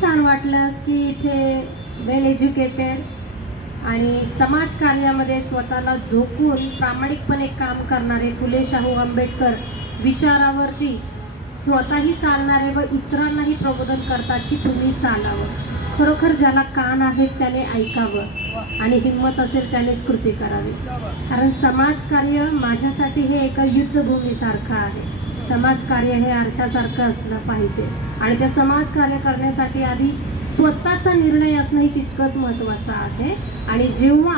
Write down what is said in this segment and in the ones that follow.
छान वाटलं की इथे वेल एज्युकेटेड आणि समाजकार्यामध्ये स्वतःला झोकून प्रामाणिकपणे काम करणारे फुले शाहू आंबेडकर विचारावरती स्वतःही चालणारे व इतरांनाही प्रबोधन करतात की तुम्ही चालावं. खरोखर ज्याला कान आहेत त्याने ऐकावं आणि हिंमत असेल त्यानेच कृती करावी. कारण समाजकार्य माझ्यासाठी हे एका युद्धभूमीसारखं आहे. समाजकार्य हे आरशासारखं असलं पाहिजे आणि त्या समाजकार्य करण्यासाठी आधी स्वतःचा निर्णय असणंही तितकंच महत्त्वाचं आहे. आणि जेव्हा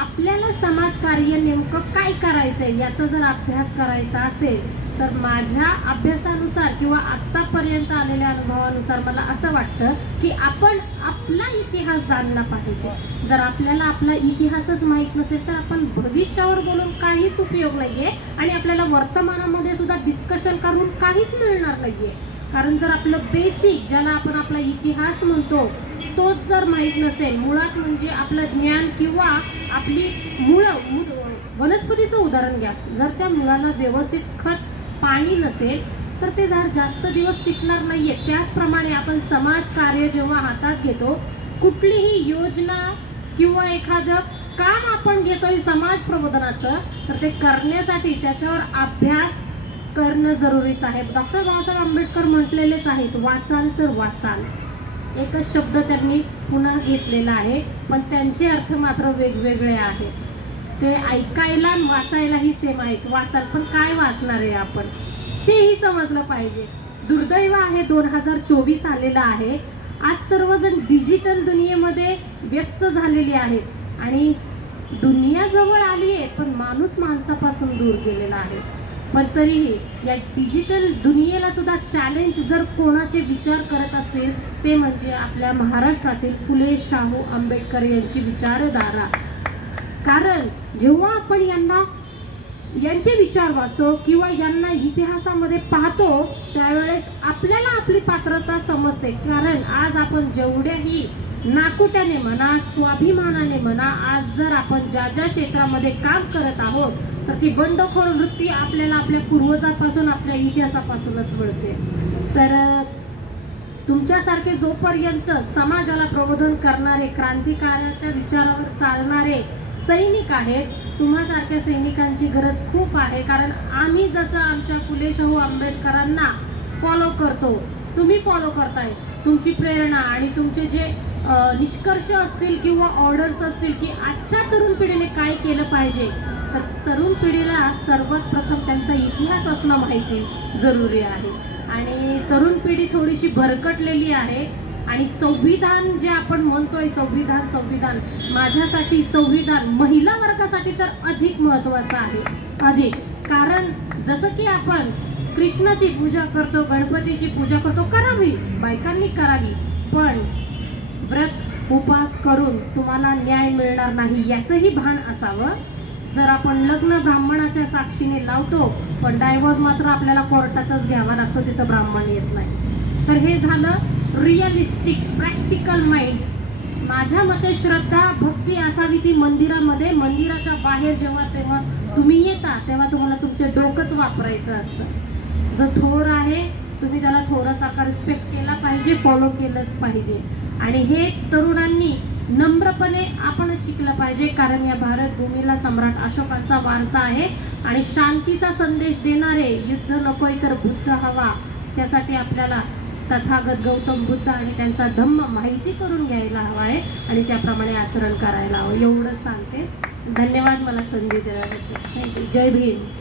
आपल्याला समाजकार्य नेमकं काय करायचंय याचा जर अभ्यास करायचा असेल तर माझ्या अभ्यासानुसार किंवा आत्तापर्यंत आलेल्या अनुभवानुसार मला असं वाटतं की आपण आपला इतिहास जाणला पाहिजे. जर आपल्याला आपला इतिहासच माहीत नसेल तर आपण भविष्यावर बोलून काहीच उपयोग नाहीये आणि आपल्याला वर्तमानामध्ये सुद्धा डिस्कशन करून काहीच मिळणार नाहीये. कारण जर आपलं बेसिक ज्याला आपण आपला इतिहास म्हणतो तोच जर माहीत नसेल, मुळात म्हणजे आपलं ज्ञान किंवा आपली मुळं, वनस्पतीचं उदाहरण घ्या, जर त्या मुळाला व्यवस्थित खत पाणी नसेल तर ते झाड जास्त दिवस टिकणार नाहीये. त्याचप्रमाणे आपण समाजकार्य जेव्हा हातात घेतो, कुठलीही योजना किंवा एखादं काम आपण घेतोय समाज प्रबोधनाचं, तर ते करण्यासाठी त्याच्यावर अभ्यास करणं जरुरीच आहे. डॉक्टर बाबासाहेब आंबेडकर म्हटलेलेच आहेत, वाचाल तर वाचाल. एकच शब्द त्यांनी पुन्हा घेतलेला आहे पण त्यांचे अर्थ मात्र वेगवेगळे आहेत. ते ऐकायला आणि वाचायलाही सेम आहेत. वाचाल पण काय वाचणार आहे आपण तेही समजलं पाहिजे. दुर्दैव आहे 2024 आलेला आहे. आज सर्वजण डिजिटल दुनियेमध्ये व्यस्त झालेले आहेत आणि दुनिया जवळ आली आहे पण माणूस माणसापासून दूर गेलेला आहे. पण तरीही या डिजिटल दुनियेला सुद्धा चॅलेंज जर कोणाचे विचार करत असतील ते म्हणजे आपल्या महाराष्ट्रातील फुले शाहू आंबेडकर यांची विचारधारा. कारण जेव्हा आपण यांचे विचार वाचतो किंवा यांना इतिहासामध्ये पाहतो त्यावेळेस आपल्याला आपली पात्रता समजते. कारण आज आपण जेवढ्याही नाकुट्याने म्हणा, स्वाभिमानाने म्हणा, आज जर आपण ज्या ज्या क्षेत्रामध्ये काम करत आहोत तर ती बंडखोर वृत्ती आपल्याला आपल्या पूर्वजांपासून, आपल्या इतिहासापासूनच मिळते. तर तुमच्यासारखे जोपर्यंत समाजाला प्रबोधन करणारे, क्रांतिकाराच्या विचारावर चालणारे सैनिक आहेत, तुम्हासारख्या सैनिकांची गरज खूप आहे. कारण आम्ही जसं आमच्या फुले शाहू आंबेडकरांना फॉलो करतो, तुम्ही फॉलो करताय. तुमची प्रेरणा आणि तुमचे जे निष्कर्ष असतील किंवा ऑर्डर्स असतील की आजच्या तरुण पिढीने काय केलं पाहिजे, तर तरुण पिढीला सर्वात प्रथम त्यांचा इतिहास असणं माहिती जरुरी आहे. आणि तरुण पिढी थोडीशी भरकटलेली आहे आणि संविधान जे आपण म्हणतोय, संविधान माझ्यासाठी संविधान महिला वर्गासाठी तर अधिक महत्त्वाचं आहे. अधिक कारण जसं की आपण कृष्णाची पूजा करतो, गणपतीची पूजा करतो, करावी, बायकांनी करावी, पण व्रत उपास करून तुम्हाला न्याय मिळणार नाही याचंही भान असावं. जर आपण लग्न ब्राह्मणाच्या साक्षीने लावतो पण डायव्होर्स मात्र आपल्याला कोर्टातच घ्यावा लागतो, तिथं ब्राह्मण येत नाही. तर हे झालं रिअलिस्टिक प्रॅक्टिकल माइंड. माझ्या मते श्रद्धा भक्ती असावी ती मंदिरामध्ये. मंदिराच्या बाहेर जेव्हा तुम्ही येता तेव्हा तुम्हाला तुमचे डोकंच वापरायचं असतं. जो थोर आहे तुम्ही त्याला थोरासारखा रिस्पेक्ट केला पाहिजे, फॉलो केलंच पाहिजे. आणि हे तरुणांनी नम्रपणे आपण शिकलं पाहिजे. कारण या भारत भूमीला सम्राट अशोकांचा वारसा आहे आणि शांतीचा संदेश देणारे, युद्ध नकोय तर बुद्ध हवा, त्यासाठी आपल्याला तथागत गौतम बुद्ध आणि त्यांचा धम्म माहिती करून घ्यायला हवा आहे आणि त्याप्रमाणे आचरण करायला हवं. एवढंच सांगते. धन्यवाद मला संधी दिल्याबद्दल. थँक्यू. जय भीम.